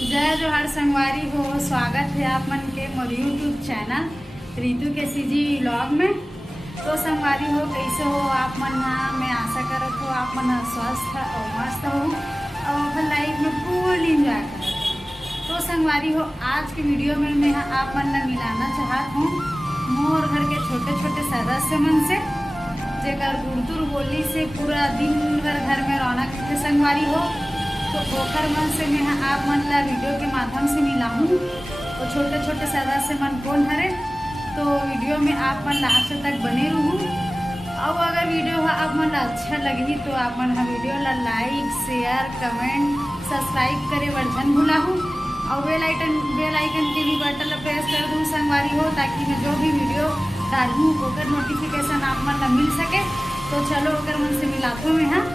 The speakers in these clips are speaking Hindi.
जय जोहार संगवारी हो। स्वागत है आप मन के मोर यूट्यूब चैनल रितु के सीजी व्लॉग में। तो संगवारी हो, कैसे हो आप मन? मैं आशा करत हो आप मन स्वस्थ और मस्त हो और अपनी लाइफ में फुल इंजॉय करत। तो संगवारी हो, आज के वीडियो में मैं आप मन ला मिलाना चाहत हूँ मोर घर के छोटे छोटे सदस्य मन से, जेकर गुड़तुर बोली से पूरा दिन भर घर में रौनक थे संगवारी हो। तो ओखर मन से मैं आप मन ला वीडियो के माध्यम से मिलाऊँ तो छोटे छोटे सदस्य मन कौन हरे। तो वीडियो में आप मन लास्ट तक बने रहूँ और अगर वीडियो आप मन ला अच्छा लगी तो आप मन वीडियो ला लाइक शेयर कमेंट सब्सक्राइब करे वर्जन भुलाहूँ और बेल आइकन के भी बटन प्रेस कर दूँ संगवारी हो, ताकि मैं जो भी वीडियो डालूँ ओकर नोटिफिकेशन आप मन ला मिल सके। तो चलो ओकर मन से मिलाते मैं। हाँ,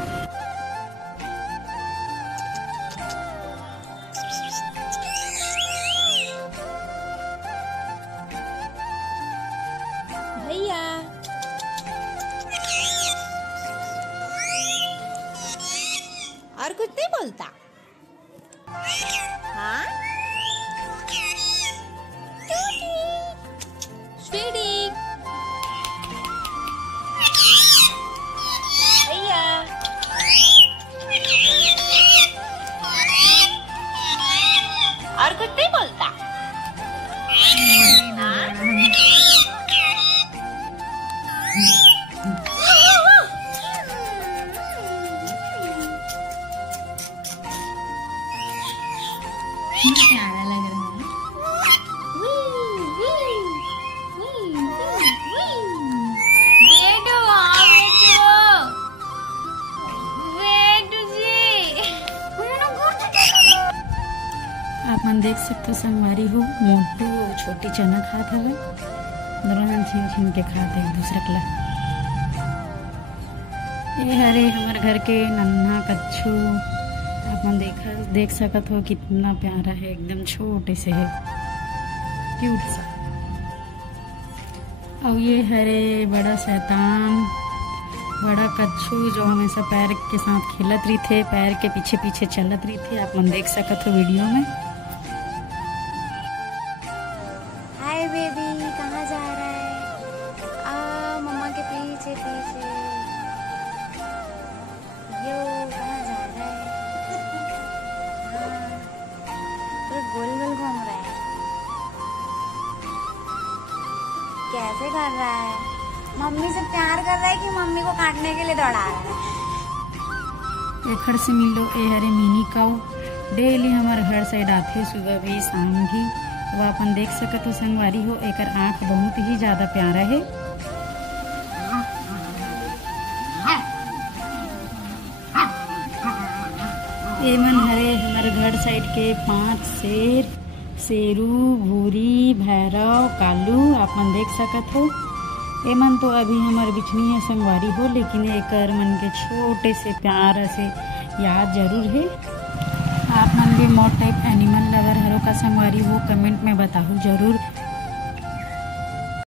भैया और कुछ नहीं बोलता। हाँ स्वीटी भैया और कुछ नहीं बोलता। प्यारा लग रहा है। आप मन देख सकते हो संगवारी हो, मोटू छोटी चना खात हवे, दोनों छीन छीन के खाते एक दूसरे के ला। ये हरे हमारे घर के नन्हा कच्छू, आप मन देख सकत हो कितना प्यारा है, एकदम छोटे से है, क्यूट सा। और ये हरे बड़ा शैतान बड़ा कच्छू जो हमेशा पैर के साथ खेलत रही थे, पैर के पीछे पीछे चलत रही थे, आप मन देख सकत हो वीडियो में। हाय बेबी, कहाँ जा रहा है? मम्मा के पीछे पीछे। यो कहाँ जा रहा है? पूरा गोल गोल घूम रहा है। कैसे कर रहा है? मम्मी से प्यार कर रहा है कि मम्मी को काटने के लिए दौड़ा रहा है? एक से मिलो ए हरे मिनी काऊ, डेली हमारे घर साइड आते सुबह भी शाम भी। वो अपन देख सकते हो संगवारी हो, एकर आँख बहुत ही ज्यादा प्यारा है। ये मन हरे हमारे घर साइड के 5 शेर, शेरू, भूरी, भैरव, कालू, आप मन देख सकत हो। ये मन तो अभी हमारे बिछनी है संगवारी हो, लेकिन एकर मन के छोटे से प्यार से याद जरूर है। आप मन भी मोर टाइप एनिमल लवर हरो का संगवारी हो, कमेंट में बताओ जरूर।